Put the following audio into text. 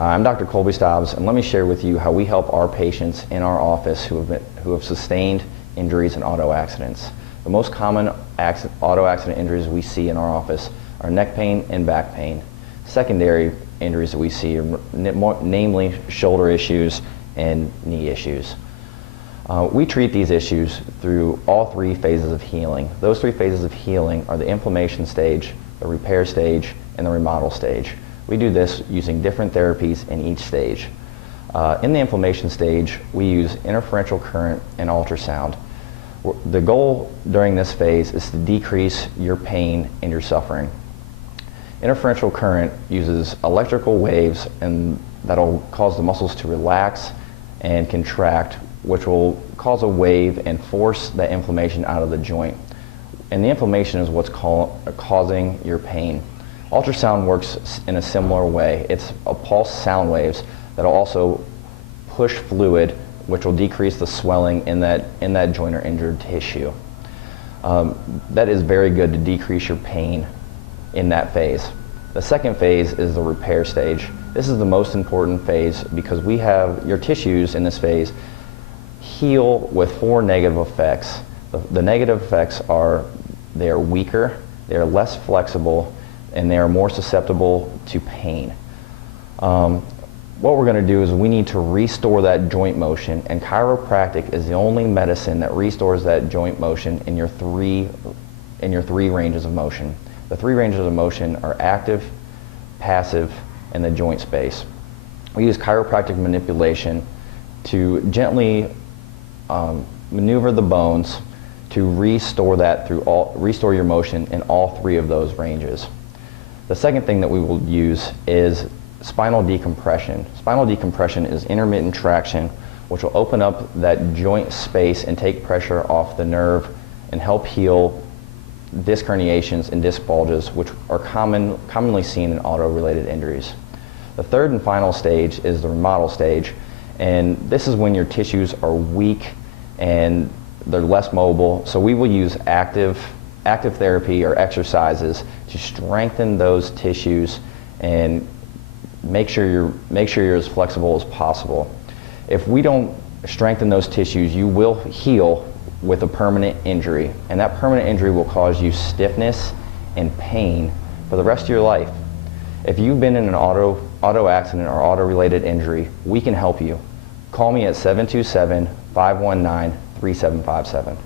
I'm Dr. Colby Stobbs, and let me share with you how we help our patients in our office who have sustained injuries in auto accidents. The most common auto accident injuries we see in our office are neck pain and back pain. Secondary injuries that we see are namely shoulder issues and knee issues. We treat these issues through all three phases of healing. Those three phases of healing are the inflammation stage, the repair stage, and the remodel stage. We do this using different therapies in each stage. In the inflammation stage, we use interferential current and ultrasound. The goal during this phase is to decrease your pain and your suffering. Interferential current uses electrical waves and that'll cause the muscles to relax and contract, which will cause a wave and force that inflammation out of the joint. And the inflammation is what's causing your pain. Ultrasound works in a similar way. It's a pulse sound waves that'll also push fluid, which will decrease the swelling in that joint or injured tissue. That is very good to decrease your pain in that phase. The second phase is the repair stage. This is the most important phase because we have your tissues in this phase heal with four negative effects. The negative effects are they are weaker, they are less flexible, and they are more susceptible to pain. What we're going to do is we need to restore that joint motion, and chiropractic is the only medicine that restores that joint motion in your three ranges of motion. The three ranges of motion are active, passive, and the joint space. We use chiropractic manipulation to gently maneuver the bones to restore restore your motion in all three of those ranges. The second thing that we will use is spinal decompression. Spinal decompression is intermittent traction, which will open up that joint space and take pressure off the nerve and help heal disc herniations and disc bulges, which are commonly seen in auto-related injuries. The third and final stage is the remodel stage, and this is when your tissues are weak and they're less mobile, so we will use active therapy or exercises to strengthen those tissues and make sure you're as flexible as possible. If we don't strengthen those tissues, you will heal with a permanent injury, and that permanent injury will cause you stiffness and pain for the rest of your life. If you've been in an auto accident or auto-related injury, we can help you. Call me at 727-519-3757.